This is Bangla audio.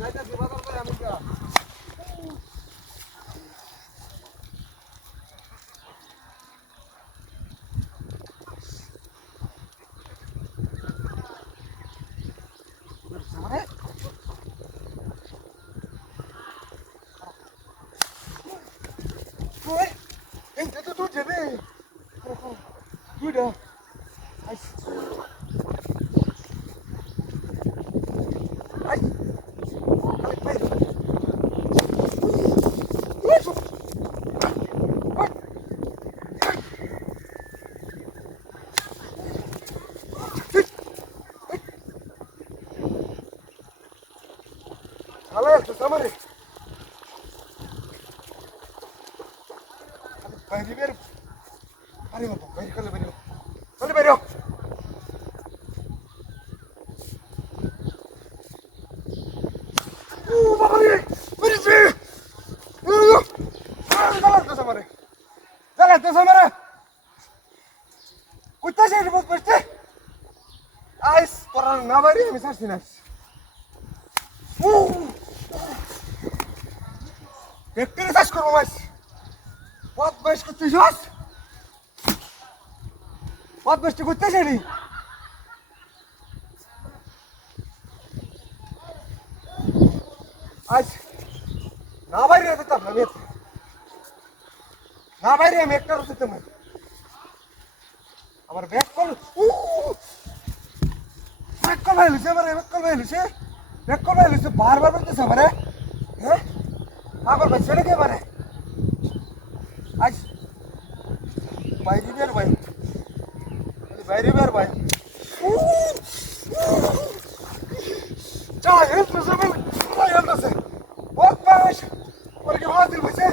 যাইতাছি বাজার করে আমি যা মানে ওই এই তো তুই যাবে তুই না আই আই আই ভালো আছে সামনে বাইরে বের আরে বাবা বাইরে কলে বেরিও কলে বেরিও ও বাবা রে বেরিছে জ্বালাতে সামনে জ্বালাতে সামনে কোথায় যাই বস বসতে আইস পড়ার না বাইরে আমি ছাড়ছি না ব্যক্তির চাষ করবো মাছ পথ বয়স করতে যাস পথ বয়সটা করতে চাইনি আজ না বাইরে যেতাম না না বাইরে আমি একটা যেতাম আমার ব্যাগ কল ব্যাগ কল ভাই লিছে আমার ব্যাগ কল ভাই লিছে ব্যাগ কল ভাই লিছে বারবার বলতেছে আমারে হ্যাঁ আবার ভাই ছেড়ে কে মারে আজ বাইরে বের ভাই বাইরে বের ভাই চা হেলতেছে বল হেলতেছে বহুত পাস ওর কি হাত দিল ভাইছে